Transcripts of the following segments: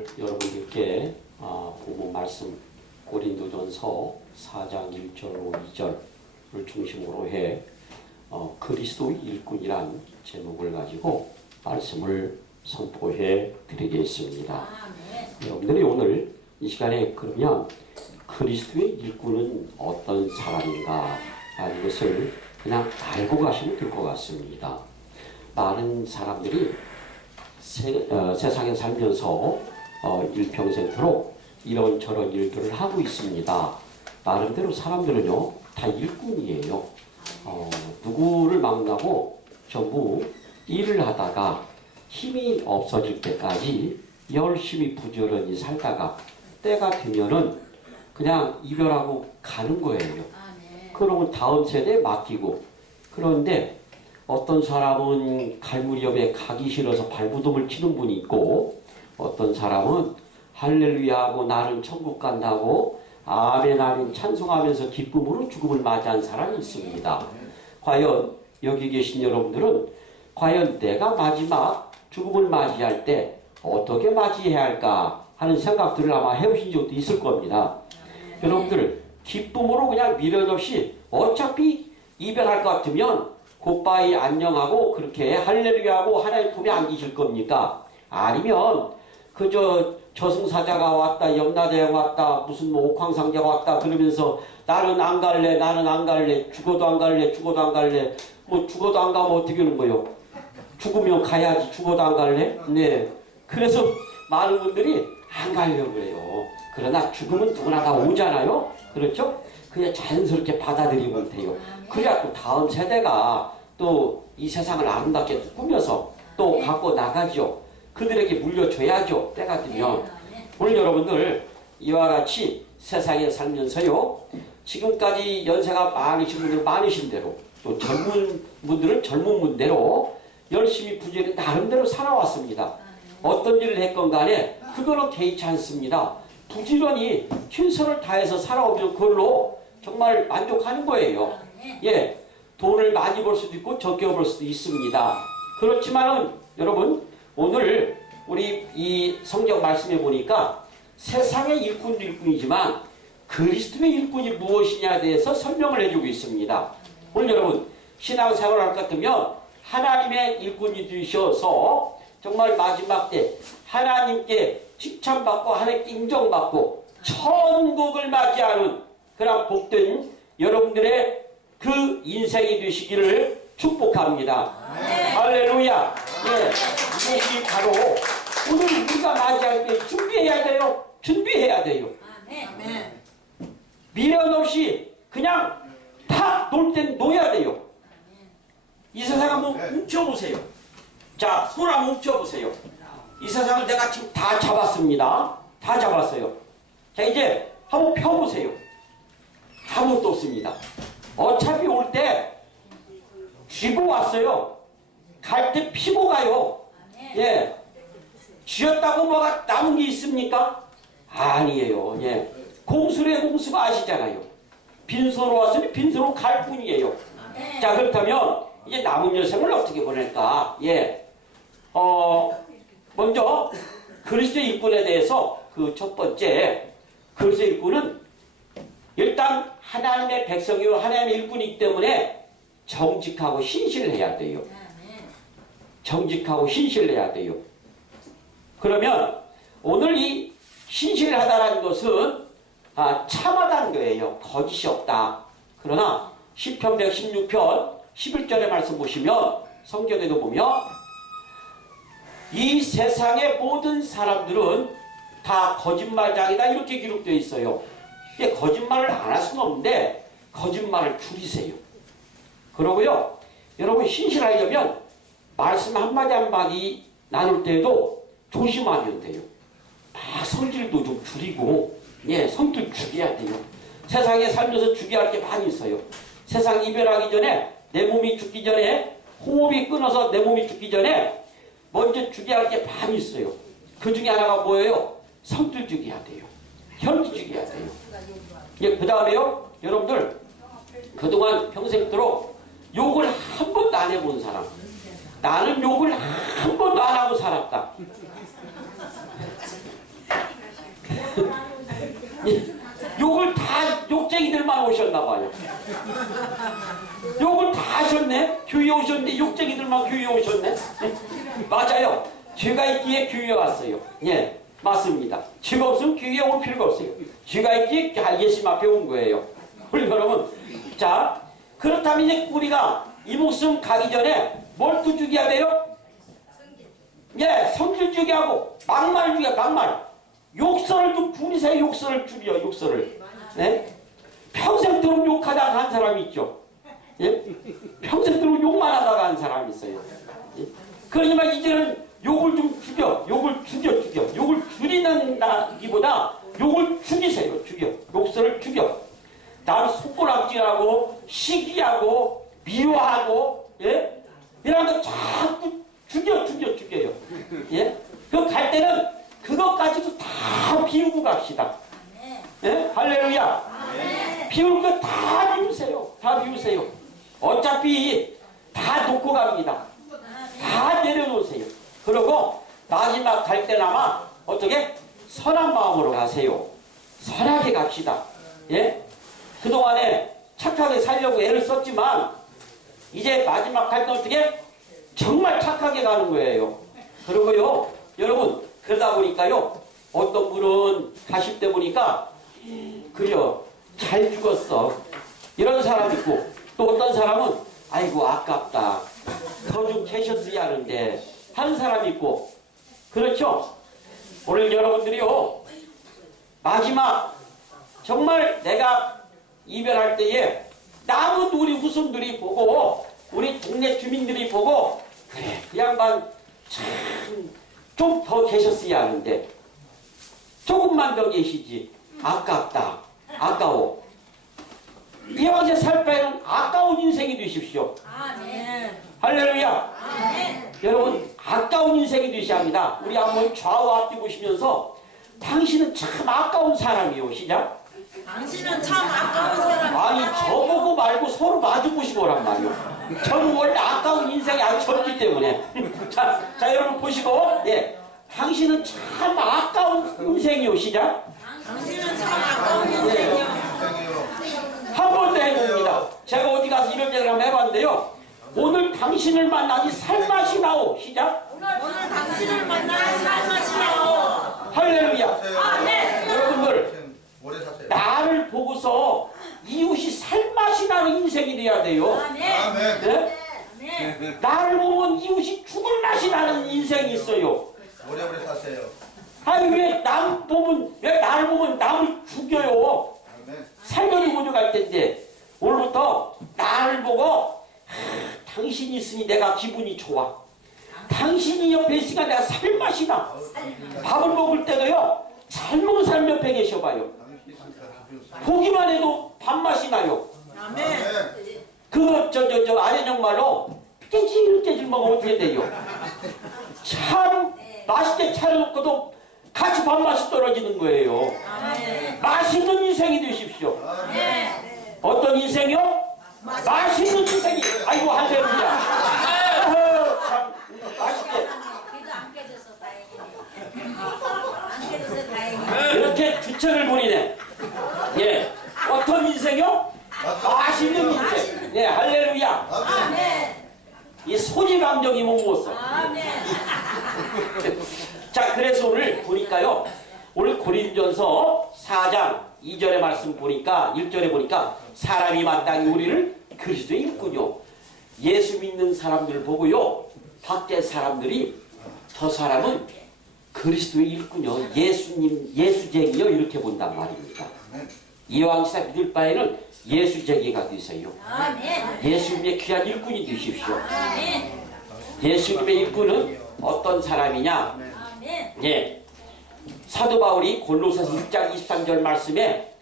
오늘 여러분들께 아, 본문 말씀 고린도전서 4장 1절로 2절을 중심으로 해 어, 그리스도 일꾼이란 제목을 가지고 말씀을 선포해 드리겠습니다. 여러분들이 오늘 이 시간에 그러면 그리스도의 일꾼은 어떤 사람인가 하는 것을 그냥 알고 가시면 될 것 같습니다. 많은 사람들이 세, 어, 세상에 살면서 어, 일평생토록 이런저런 일들을 하고 있습니다. 나름대로 사람들은요 다 일꾼이에요. 어, 누구를 만나고 전부 일을 하다가 힘이 없어질 때까지 열심히 부지런히 살다가 때가 되면은 그냥 이별하고 가는 거예요. 그러면 다음 세대에 맡기고 그런데 어떤 사람은 갈무리업에 가기 싫어서 발부동을 치는 분이 있고 어떤 사람은 할렐루야 하고 나는 천국 간다고 아멘 아멘 찬송하면서 기쁨으로 죽음을 맞이한 사람이 있습니다. 과연 여기 계신 여러분들은 과연 내가 마지막 죽음을 맞이할 때 어떻게 맞이해야 할까 하는 생각들을 아마 해보신 적도 있을 겁니다. 여러분들 기쁨으로 그냥 미련 없이 어차피 이별할 것 같으면 곧바이 안녕하고 그렇게 할렐루야 하고 하나님 품에 안기실 겁니까? 아니면 그저 저승사자가 왔다 염라대왕 왔다 무슨 뭐 옥황상제가 왔다 그러면서 나는 안 갈래 나는 안 갈래 죽어도 안 갈래 죽어도 안 갈래 뭐 죽어도 안 가면 어떻게 하는 거요? 죽으면 가야지 죽어도 안 갈래? 네 그래서 많은 분들이 안 가려고 그래요 그러나 죽음은 누구나 다 오잖아요 그렇죠? 그냥 자연스럽게 받아들이면 돼요 그래야 또 다음 세대가 또 이 세상을 아름답게 꾸며서 또 갖고 나가죠. 그들에게 물려줘야죠. 때가 되면. 오늘 여러분들 이와 같이 세상에 살면서요. 지금까지 연세가 많으신 분들 많으신 대로 또 젊은 분들은 젊은 분대로 열심히 부지런히 나름대로 살아왔습니다. 어떤 일을 했건 간에 그거는 개의치 않습니다. 부지런히 최선을 다해서 살아오면 그걸로 정말 만족하는 거예요. 예, 돈을 많이 벌 수도 있고 적게 벌 수도 있습니다. 그렇지만은 여러분 오늘 우리 이 성경 말씀에 보니까 세상의 일꾼도 일꾼이지만 그리스도의 일꾼이 무엇이냐에 대해서 설명을 해주고 있습니다. 오늘 여러분 신앙생활을 할것 같으면 하나님의 일꾼이 되셔서 정말 마지막 때 하나님께 칭찬받고 하나님께 인정받고 천국을 맞이하는 그런 복된 여러분들의 그 인생이 되시기를 축복합니다. 할렐루야. 예, 이것이 바로 오늘 우리가 맞이할 때 준비해야 돼요. 준비해야 돼요. 미련 없이 그냥 다놀땐 놓아야 돼요. 이 세상 한번 뭉쳐보세요. 자, 손 한번 뭉쳐보세요. 이 세상을 내가 지금 다 잡았습니다. 다 잡았어요. 자, 이제 한번 펴보세요. 아무것도 없습니다. 어차피 올 때 쥐고 왔어요. 갈 때 피고 가요. 예. 쥐었다고 뭐가 남은 게 있습니까? 아니에요. 예. 공수래 공수가 아시잖아요. 빈소로 왔으니 빈소로 갈 뿐이에요. 자, 그렇다면 이제 남은 여생을 어떻게 보낼까? 예. 어, 먼저 그리스도의 일꾼에 대해서 그 첫 번째 그리스도의 일꾼은 일단 하나님의 백성이요 하나님의 일꾼이기 때문에 정직하고 신실해야 돼요. 정직하고 신실해야 돼요. 그러면 오늘 이 신실하다라는 것은 아, 참하다는 거예요. 거짓이 없다. 그러나 시편 116편 11절의 말씀 보시면 성경에도 보면 이 세상의 모든 사람들은 다 거짓말장이다 이렇게 기록되어 있어요. 거짓말을 안 할 수는 없는데 거짓말을 줄이세요. 그러고요. 여러분 신실하려면 말씀 한마디 한마디 나눌 때에도 조심하면 돼요. 막 성질도 좀 줄이고 예, 성질 죽여야 돼요. 세상에 살면서 죽여야 할 게 많이 있어요. 세상 이별하기 전에 내 몸이 죽기 전에 호흡이 끊어서 내 몸이 죽기 전에 먼저 죽여야 할 게 많이 있어요. 그 중에 하나가 뭐예요? 성질 죽여야 돼요. 혈기 죽여야 돼요. 예, 그 다음에요, 여러분들, 그동안 평생도록 욕을 한 번도 안 해본 사람. 나는 욕을 한 번도 안 하고 살았다. 욕을 다 욕쟁이들만 오셨나 봐요. 욕을 다 하셨네. 교회 오셨는데 욕쟁이들만 교회 오셨네. 예? 맞아요. 죄가 있기에 교회 왔어요. 예. 맞습니다. 죄가 없으면 교회에 올 필요가 없어요. 죄가 있기에 아, 예수님 앞에 온 거예요. 우리 여러분. 자, 그렇다면 이제 우리가 이 목숨 가기 전에 뭘 또 죽여야 돼요? 예, 성질 주게 하고 막말 주게 막말. 욕설을 좀 줄이세요. 욕설을 줄여 욕설을. 네? 평생도록 욕하다가 한 사람이 있죠. 예? 평생도록 욕만 하다가 한 사람이 있어요. 예? 그러지만 이제는 욕을 좀 죽여, 욕을 죽여, 죽여. 욕을 줄이는다기보다 욕을 죽이세요. 죽여. 욕설을 죽여. 남 손가락질하고 시기하고 미워하고 예? 거 자꾸 죽여, 죽여, 죽여요. 예? 그 갈 때는 그것까지도 다 비우고 갑시다. 예? 할렐루야. 비울 거 다 비우세요. 다 비우세요. 어차피 다 놓고 갑니다. 다 내려놓으세요. 그리고 마지막 갈 때나마 어떻게 선한 마음으로 가세요. 선하게 갑시다. 예? 그동안에 착하게 살려고 애를 썼지만 이제 마지막 갈때 어떻게? 정말 착하게 가는 거예요. 그리고요, 여러분 그러다 보니까요, 어떤 분은 가실 때 보니까 그려 잘 죽었어. 이런 사람 있고 또 어떤 사람은 아이고 아깝다. 더 좀 계셨어야 하는데 하는 사람 있고. 그렇죠? 오늘 여러분들이요 마지막 정말 내가 이별할 때에 남은 우리 후손들이 보고 우리 동네 주민들이 보고 그래 그 양반 참 좀 더 계셨어야 하는데 조금만 더 계시지. 아깝다. 아까워. 이 형제 살 바에는 아까운 인생이 되십시오. 아멘. 할렐루야. 아멘. 여러분 아까운 인생이 되셔야 합니다. 우리 한번 좌우 앞뒤 보시면서 당신은 참 아까운 사람이요. 시작 당신은 참 아까운 사람. 아니 저보고 말고 서로 마주 보시고란 말이요 저는 원래 아까운 인생이 아주 젊기 때문에 자, 자 여러분 보시고 예 당신은 참 아까운 인생이요 시작 당신은 참 아까운 인생이요. 한 번 더 해봅니다. 제가 어디 가서 이런 얘기를 한번 해봤는데요. 오늘 당신을 만나니 살맛이 나오. 시작. 오늘 당신을 만나 살맛이 나오. 할렐루야. 아멘. 사세요. 보고서 이웃이 살맛이 나는 인생이 돼야 돼요. 아멘. 아멘. 네? 아멘. 나를 보면 이웃이 죽을 맛이 나는 인생이 있어요. 오래오래 사세요. 아니, 왜 남 보면, 왜 나를 보면 남을 죽여요? 아멘. 살면이 모두갈 텐데, 오늘부터 나를 보고, 하, 당신이 있으니 내가 기분이 좋아. 당신이 옆에 있으니까 내가 살맛이 나. 밥을 먹을 때도요, 잘 먹은 사람 옆에 계셔봐요. 보기만 해도 밥맛이 나요. 아멘. 그거, 저, 저, 저, 아래정 말로, 깨질깨질 먹으면 어떻게 돼요? 참, 맛있게 차려놓고도 같이 밥맛이 떨어지는 거예요. 아멘. 맛있는 인생이 되십시오. 아멘. 어떤 인생이요? 맛있는 인생이. 아이고. 아유, 참 맛있게. 안 깨져서 다행이네. 이렇게 주책을 부리네. 예. 어떤 인생이요? 맛있는 인생. 예, 할렐루야. 아멘. 이 소지 감정이 못 먹었어. 아멘. 자, 그래서 오늘 보니까요. 오늘 고린전서 4장 2절의 말씀 보니까 1절에 보니까 사람이 마땅히 우리를 그리스도의 일꾼요. 예수 믿는 사람들을 보고요. 밖에 사람들이 저 사람은 그리스도의 일꾼요. 예수님 예수쟁이요 이렇게 본단 말입니다. 이왕시사 믿을 바에는 예수쟁이가 되세요. 예수님의 귀한 일꾼이 되십시오. 예수님의 일꾼은 어떤 사람이냐? 예. 사도 바울이 골로새서 6장 23절 말씀에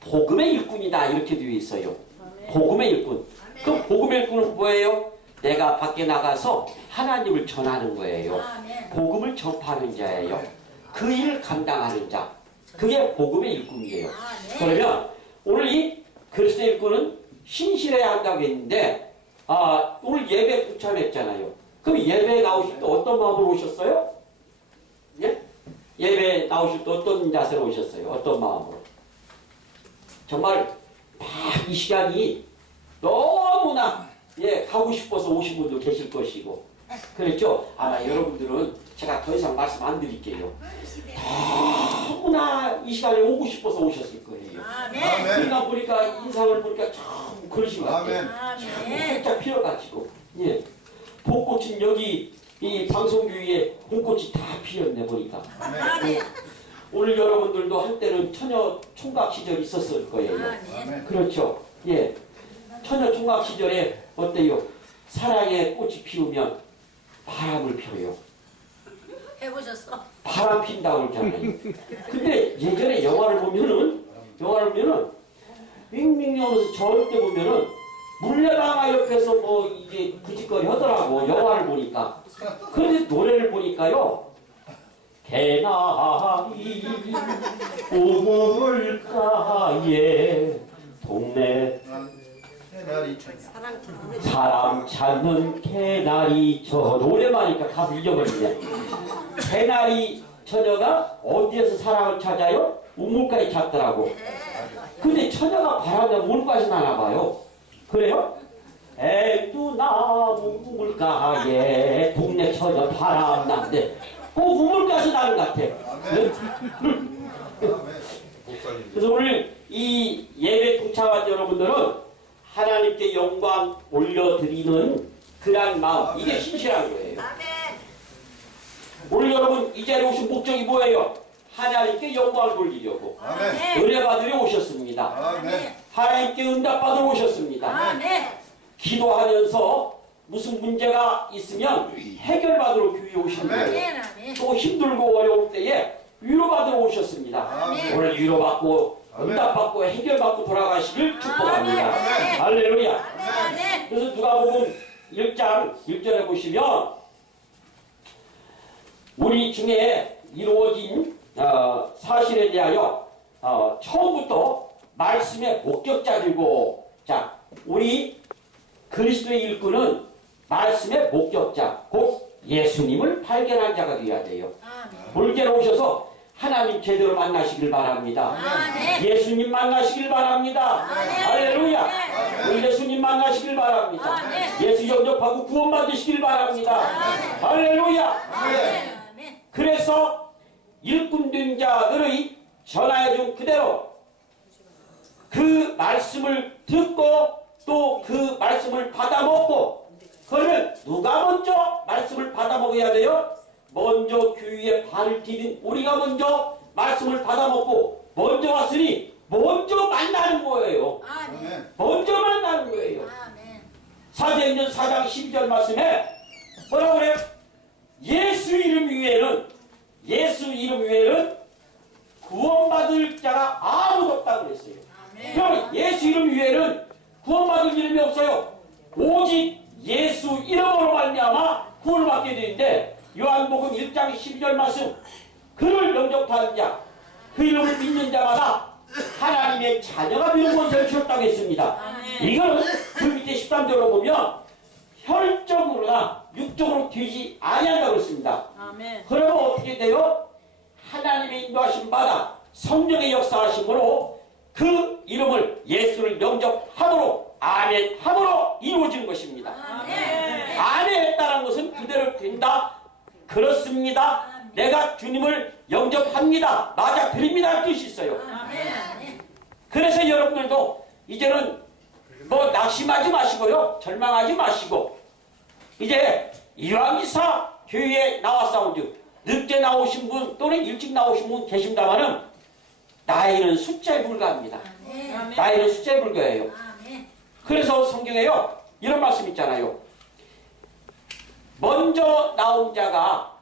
복음의 일꾼이다 이렇게 되어 있어요. 복음의 일꾼. 그 복음의 일꾼은 뭐예요? 내가 밖에 나가서 하나님을 전하는 거예요. 복음을 접하는 자예요. 그 일을 감당하는 자. 그게 복음의 일꾼이에요. 그러면 오늘 이 그리스도의 일꾼은 신실해야 한다고 했는데 아 오늘 예배 부참했잖아요. 그럼 예배 나오실 때 어떤 마음으로 오셨어요? 예? 예배 나오실 때 어떤 자세로 오셨어요? 어떤 마음으로? 정말 막 이 시간이 너무나 예 가고 싶어서 오신 분도 계실 것이고 그랬죠? 아마 여러분들은 제가 더 이상 말씀 안 드릴게요. 너무나 이 시간에 오고 싶어서 오셨을 거예요. 아멘. 그러니까 보니까 인상을 보니까 참 그러신 것 같아요. 아멘. 아멘. 살짝 피어가지고 예 벚꽃은 여기 이 방송교회에 봄꽃이 다 피었네 보니까 아멘. 오늘 여러분들도 한때는 처녀 총각 시절 있었을 거예요. 아멘. 그렇죠. 예 처녀 총각 시절에 어때요? 사랑의 꽃이 피우면 바람을 피워요. 해보셨어? 바람 핀다고 그러잖아요. 근데 예전에 영화를 보면은 영화를 보면은 윙윙 하면서 때 보면은 물레방아 옆에서 뭐 이게 그짓거리 하더라고 영화를 보니까. 그런데 노래를 보니까요. 개나리 우물가에 동네 사랑 듣는 사람 찾는 개나리 저 노래만 하니까 가서 잊어버리네. 개나리 처녀가 어디에서 사랑을 찾아요? 우물가에 찾더라고. 근데 처녀가 바람에 우물가에서 나나 봐요. 그래요? 애두나무 우물가에 동네 처녀 바람 난데 그 우물가에서 나는 것 같아. 아멘. 아멘. 그래서 오늘 이 예배 동참한 여러분들은 하나님께 영광 올려드리는 그런 마음 이게 신실한 거예요. 아멘. 오늘 여러분 이 자리에 오신 목적이 뭐예요? 하나님께 영광을 돌리려고 아멘. 은혜 받으려 오셨습니다. 아멘. 하나님께 응답 받으러 오셨습니다. 아멘. 기도하면서 무슨 문제가 있으면 해결받으러 교회에 오신 거예요. 또 힘들고 어려울 때에 위로받으러 오셨습니다. 아멘. 오늘 위로받고. 응답받고 해결받고 돌아가시길 축복합니다. 할렐루야. 그래서 누가복음 1장 1절에 보시면 우리 중에 이루어진 어, 사실에 대하여 어, 처음부터 말씀의 목격자들고 자 우리 그리스도의 일꾼은 말씀의 목격자 곧 예수님을 발견한 자가 되어야 돼요. 아멘. 볼게로 오셔서 하나님 제대로 만나시길 바랍니다. 아멘. 예수님 만나시길 바랍니다. 아멘. 할렐루야. 아멘. 우리 예수님 만나시길 바랍니다. 아멘. 예수 영접하고 구원 받으시길 바랍니다. 아멘. 할렐루야. 아멘. 아멘. 그래서 일꾼된 자들의 전하여 준 그대로 그 말씀을 듣고 또 그 말씀을 받아먹고 그러면 누가 먼저 말씀을 받아먹어야 돼요? 먼저 교회에 발을 디딘 우리가 먼저 말씀을 받아먹고 먼저 왔으니 먼저 만나는 거예요. 아멘. 아멘. 먼저 만나는 거예요. 아멘. 사도행전 4장 12절 말씀에 뭐라고 그래요? 예수 이름 위에는 예수 이름 위에는 구원받을 자가 아무도 없다고 그랬어요. 아멘. 그럼 예수 이름 위에는 구원받을 이름이 없어요. 오직 예수 이름으로 말미암아 구원을 받게 되는데 요한복음 1장 12절 말씀 그를 영접하는 자, 그 이름을 믿는 자마다 하나님의 자녀가 되는 것을 주셨다고 했습니다. 이거는 그 밑에 13절로 보면 혈적으로나 육적으로 되지 아니한다고 했습니다. 아멘. 그러면 어떻게 돼요? 하나님의 인도하심 받아 성령의 역사하심으로 그 이름을 예수를 영접함으로 아멘 함으로 이루어지는 것입니다. 아멘. 아멘 했다는 것은 그대로 된다. 그렇습니다. 내가 주님을 영접합니다. 맞아 드립니다. 할 뜻이 있어요. 그래서 여러분들도 이제는 뭐 낙심하지 마시고요. 절망하지 마시고 이제 이왕기사 교회에 나왔사온즉 늦게 나오신 분 또는 일찍 나오신 분 계신다마는 나이는 숫자에 불과합니다. 나이는 숫자에 불과해요. 그래서 성경에요 이런 말씀 있잖아요. 먼저 나온 자가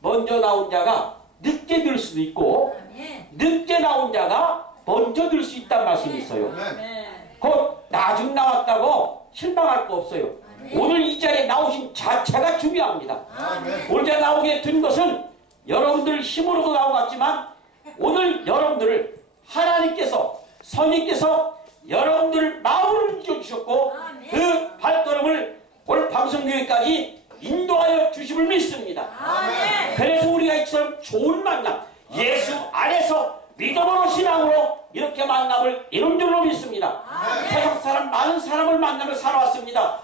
먼저 나온 자가 늦게 들 수도 있고. 늦게 나온 자가 먼저 들 수 있다는 말씀이 있어요. 아멘. 곧 나중 나왔다고 실망할 거 없어요. 오늘 이 자리에 나오신 자체가 중요합니다. 오늘 제가 나오게 된 것은 여러분들 힘으로도 같지만 오늘 여러분들을 하나님께서 성령께서 여러분들 마음을 움직여 주셨고 아멘. 그 발걸음을 오늘 방송교회까지 인도하여 주심을 믿습니다. 아멘. 그래서 우리가 이처럼 좋은 만남 예수 안에서 믿음으로 신앙으로 이렇게 만남을 이룬 줄로 믿습니다. 세상 사람 많은 사람을 만나며 살아왔습니다.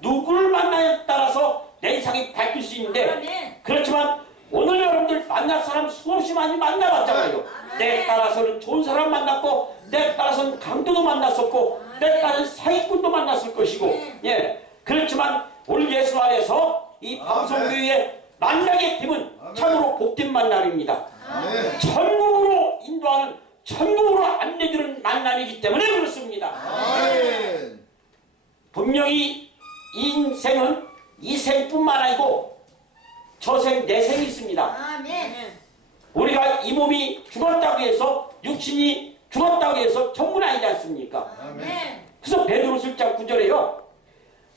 누구를 만나에 따라서 내 인생이 바뀔 수 있는데 아멘. 그렇지만 오늘 여러분들 만날 사람 수없이 많이 만나봤잖아요. 때에 따라서는 좋은 사람 만났고 때에 따라서는 강도도 만났었고 때에 따라서는 사기꾼도 만났을 것이고 예 그렇지만 오늘 예수 안에서 이 방송교회의 만나게 팀은 참으로 복된 만남입니다. 아멘. 천국으로 인도하는 천국으로 안내주는 만남이기 때문에 그렇습니다. 아멘. 분명히 인생은 이 생뿐만 아니고 저생 내생이 있습니다. 아멘. 우리가 이 몸이 죽었다고 해서 육신이 죽었다고 해서 전문 아니지 않습니까? 아멘. 그래서 베드로 7장 9절에요.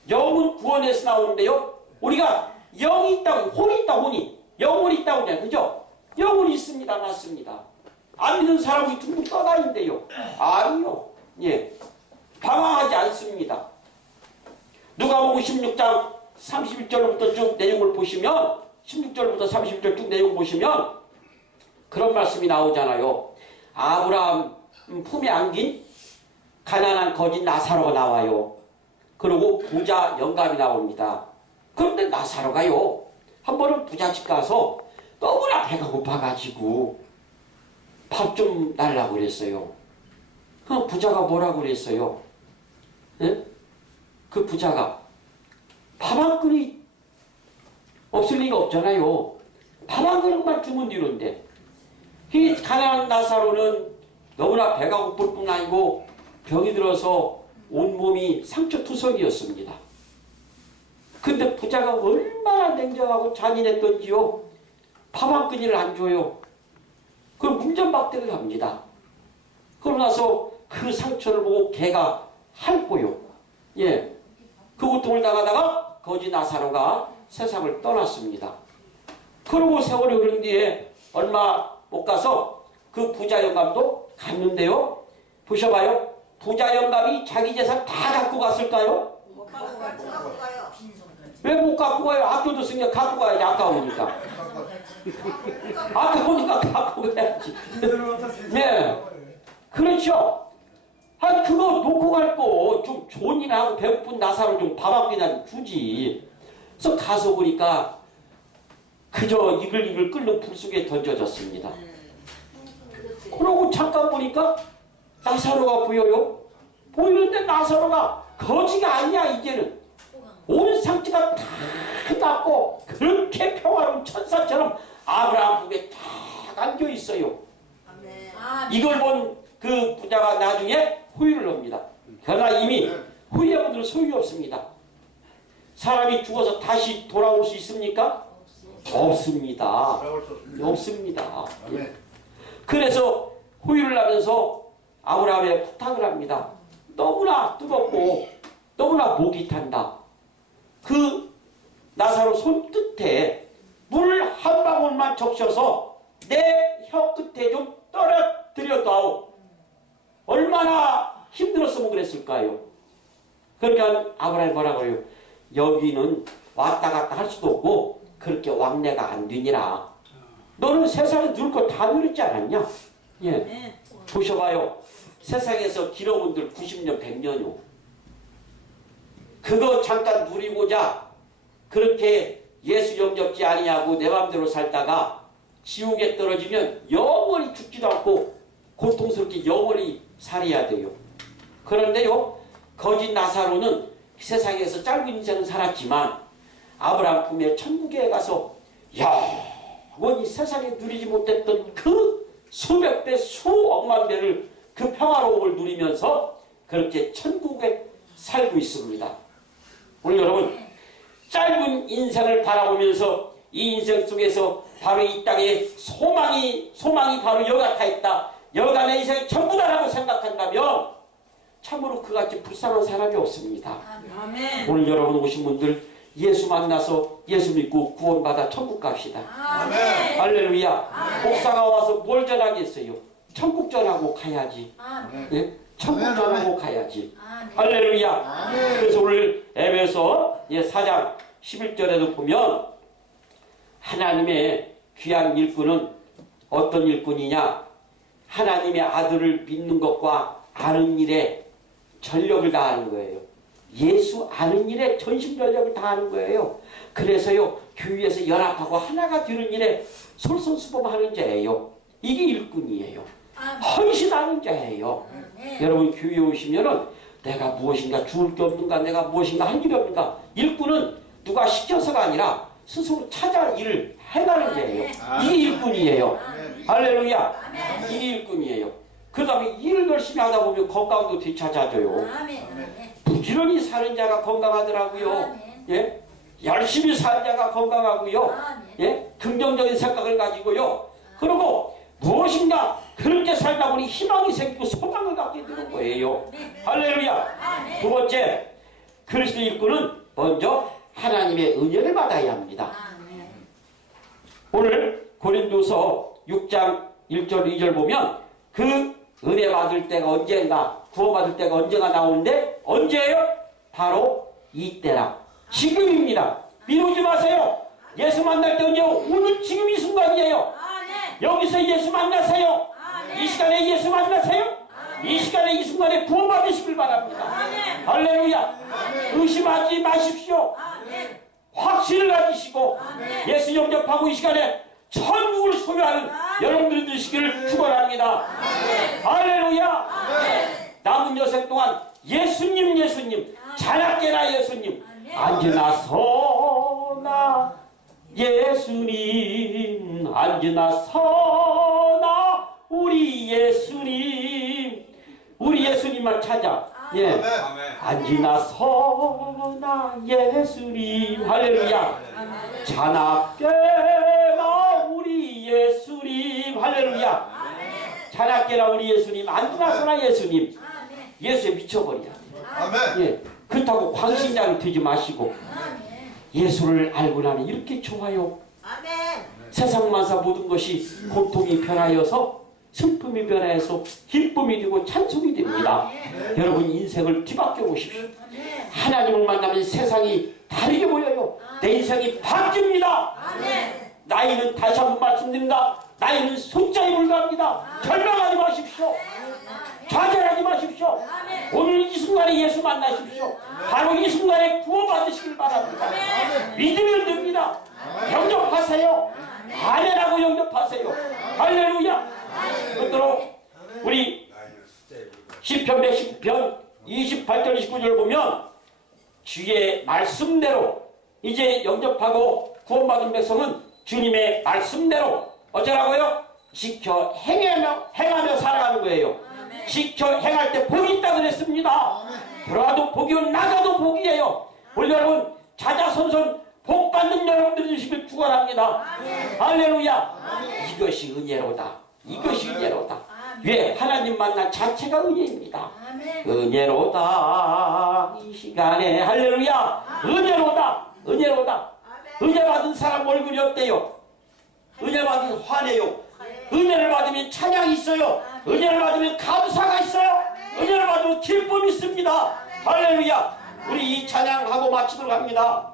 영은 구원에서 나오는데요. 우리가 영이 있다고 혼이 있다 혼이 영혼이 있다고 하잖아요. 그죠? 영혼이 있습니다. 맞습니다. 안 믿는 사람이 둥둥 떠다니는데요. 아니요. 예. 방황하지 않습니다. 누가복음 16장 31절부터 쭉 내용을 보시면 16절부터 30절 쭉 내용 보시면 그런 말씀이 나오잖아요. 아브라함 품에 안긴 가난한 거진 나사로가 나와요. 그리고 부자 영감이 나옵니다. 그런데 나사로 가요. 한 번은 부잣집 가서 너무나 배가 고파가지고 밥 좀 달라고 그랬어요. 그 부자가 뭐라고 그랬어요? 예? 그 부자가 밥 한 그릇 없을 리가 없잖아요. 밥 한 그릇만 주면 되는데 이 가난한 나사로는 너무나 배가 고플 뿐 아니고 병이 들어서 온몸이 상처투성이었습니다. 근데 부자가 얼마나 냉정하고 잔인했던지요. 밥한 그릇을 안 줘요. 그럼 문전박대를 합니다. 그러고 나서 그 상처를 보고 개가 핥고요. 예. 그 고통을 당하다가 거지 나사로가 세상을 떠났습니다. 그러고 세월이 흐른 뒤에 얼마 못 가서 그 부자 영감도 갔는데요. 보셔봐요. 부자 영감이 자기 재산 다 갖고 갔을까요? 못. 왜못 갖고 가요? 아껴도 쓰니까 갖고 가야지 아까우니까. 아까우니까 갖고 가야지. 네. 그렇죠. 아 그거 놓고 갈 거좀일 하고 배고픈 나사로 좀밥 한 끼나 주지. 그래서 가서 보니까 그저 이글이글 끓는 불 속에 던져졌습니다. 그러고 잠깐 보니까 나사로가 보여요. 보이는데 나사로가 거지가 아니야 이제는. 온 상처가 다 낫고 그렇게 평화로운 천사처럼 아브라함 품에 딱 안겨 있어요. 이걸 본 그 부자가 나중에 후회를 합니다. 그러나 이미 후회한 분들은 소용이 없습니다. 사람이 죽어서 다시 돌아올 수 있습니까? 없습니다. 없습니다. 그래서 후회를 하면서 아브라함에 부탁을 합니다. 너무나 뜨겁고 너무나 목이 탄다. 그 나사로 손끝에 물 한 방울만 적셔서 내 혀 끝에 좀 떨어뜨려 다오. 얼마나 힘들었으면 그랬을까요? 그러니까 아브라함이 뭐라 그래요? 여기는 왔다 갔다 할 수도 없고 그렇게 왕래가 안 되니라. 너는 세상에 누릴 거다 누렸지 않았냐? 예. 아멘. 보셔봐요. 세상에서 길어본 들 90년, 100년요. 그거 잠깐 누리고자 그렇게 예수 영접지 아니냐고 내 맘대로 살다가 지옥에 떨어지면 영원히 죽지도 않고 고통스럽게 영원히 살아야 돼요. 그런데요, 거짓 나사로는 세상에서 짧은 인생을 살았지만 아브라함 품에 천국에 가서 영원히 세상에 누리지 못했던 그 수백 배, 수억만 배를 그 평화로움을 누리면서 그렇게 천국에 살고 있습니다. 오늘 여러분 짧은 인생을 바라보면서 이 인생 속에서 바로 이 땅에 소망이 소망이 바로 여기가 있다. 여기가 내 인생의 전부다라고 생각한다면 참으로 그같이 불쌍한 사람이 없습니다. 아멘. 오늘 여러분 오신 분들 예수 만나서 예수 믿고 구원받아 천국 갑시다. 아멘. 할렐루야. 목사가 와서 뭘 전하겠어요? 천국 전하고 가야지. 아멘. 예? 천국 아멘, 전하고 가야지. 아멘. 할렐루야. 아멘. 그래서 오늘 에베소 예, 4장 11절에도 보면 하나님의 귀한 일꾼은 어떤 일꾼이냐? 하나님의 아들을 믿는 것과 아는 일에 전력을 다하는 거예요. 예수 아는 일에 전심 전력을 다하는 거예요. 그래서요 교회에서 연합하고 하나가 되는 일에 솔선수범하는 자예요. 이게 일꾼이에요. 헌신하는 자예요. 아멘. 여러분 교회에 오시면은 내가 무엇인가 주울 게 없는가 내가 무엇인가 할 일이 없는가 일꾼은 누가 시켜서가 아니라 스스로 찾아 일을 해가는 자예요. 이게 일꾼이에요. 할렐루야. 이게 일꾼이에요. 그 다음에 일을 열심히 하다 보면 건강도. 아멘. 부지런히 사는 자가 건강하더라고요. 예? 열심히 사는 자가 건강하고요. 예? 긍정적인 생각을 가지고요. 그리고 무엇인가 그렇게 살다 보니 희망이 생기고 소망을 갖게 되는 거예요. 할렐루야. 두 번째, 그리스도 일꾼은 먼저 하나님의 은혜를 받아야 합니다. 오늘 고린도서 6장 1절 2절 보면 그 은혜 받을 때가 언젠가 구원받을 때가 언제가 나오는데 언제예요? 바로 이때라 지금입니다 미루지 마세요 예수 만날 때 언제요? 오늘 지금 이 순간이에요. 여기서 예수 만나세요. 이 시간에 예수 만나세요? 이 시간에 이 순간에 구원받으시길 바랍니다. 할렐루야. 의심하지 마십시오. 확신을 가지시고. 예수 영접하고 이 시간에 천국을 소유하는 여러분들이 되시기를 축원합니다. 할렐루야. 남은 여생 동안 예수님 예수님 자나깨나 예수님 앉으나 서나 예수님 앉으나 서나 우리 예수님. 우리 예수님만 찾아. 예. 아멘. 앉으나 서나 예수님. 할렐루야. 자나깨나 우리 예수님. 할렐루야. 자나깨나 우리 예수님. 앉으나 서나 예수님. 예수에 아멘. 예. 그렇다고 광신장이 되지 마시고. 예수를 알고 나면 이렇게 좋아요? 아멘. 세상 만사 모든 것이 고통이 변하여서 슬픔이 변하여서 기쁨이 되고 찬송이 됩니다 여러분 인생을 뒤바뀌어 보십시오 아멘. 하나님을 만나면 세상이 다르게 보여요. 내 인생이 바뀝니다. 아멘. 나이는 다시 한번 말씀드립니다. 나이는 숫자에 불과합니다. 절망하지 마십시오. 좌절하지 마십시오. 오늘 이 순간에 예수 만나십시오. 바로 이 순간에 구원받으시길 바랍니다. 믿으면 됩니다. 영접하세요. 아멘하고 영접하세요. 할렐루야. 그대로 우리 시편 110편 28절 29절 보면 주의 말씀대로 이제 영접하고 구원받은 백성은 주님의 말씀대로 어쩌라고요? 지켜 행하며 행하며 살아가는 거예요. 지켜 행할 때 복이 있다 그랬습니다. 들어와도 복이요 나가도 복이에요. 우리 여러분 자자손손 복 받는 여러분들이 되시길 축원합니다. 할렐루야. 이것이 은혜로다. 이것이 은혜로다. 왜? 하나님 만난 자체가 은혜입니다. 아멘. 은혜로다. 이 시간에. 할렐루야. 은혜로다. 은혜로다. 은혜 받은 사람 얼굴이 어때요? 은혜 받으면 화내요. 은혜를 받으면 찬양이 있어요. 은혜를 받으면 감사가 있어요. 은혜를 받으면 기쁨이 있습니다. 할렐루야. 우리 이 찬양하고 마치도록 합니다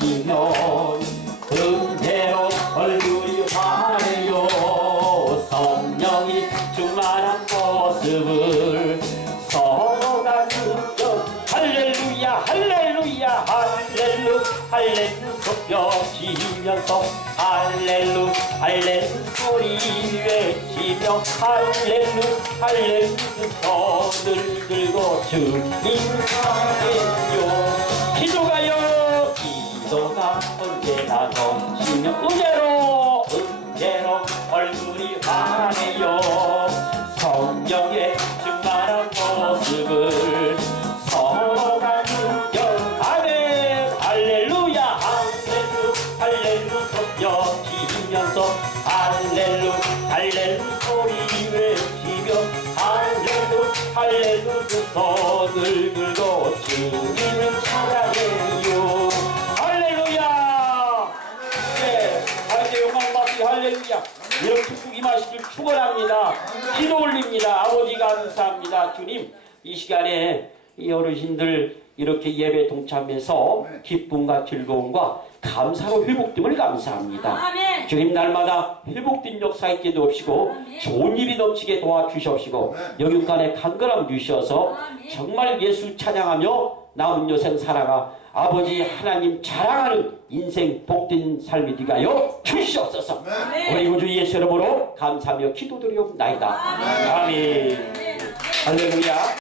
넘치면 은혜로 얼굴이 환해요. 성령이 충만한 모습을 서로가 느껴 할렐루야 할렐루야 할렐루 할렐루 높여지면서 할렐루 할렐루 소리 외치며 할렐루 할렐루 손을 들고 주님 하세 아버지 감사합니다. 주님, 이 시간에 이 어르신들 이렇게 예배 동참해서 기쁨과 즐거움과 감사로 회복됨을 감사합니다. 아멘. 주님 날마다 회복된 역사 있게 도옵시고 좋은 일이 넘치게 도와주시옵시고 여기간에 강건함 주셔서 정말 예수 찬양하며 남은 여생 살아가 아버지 하나님 자랑하는 인생 복된 삶이 되가요 주시옵소서. 우리 구주 예수 이름으로 감사하며 기도드리옵나이다. 아멘. 할렐루야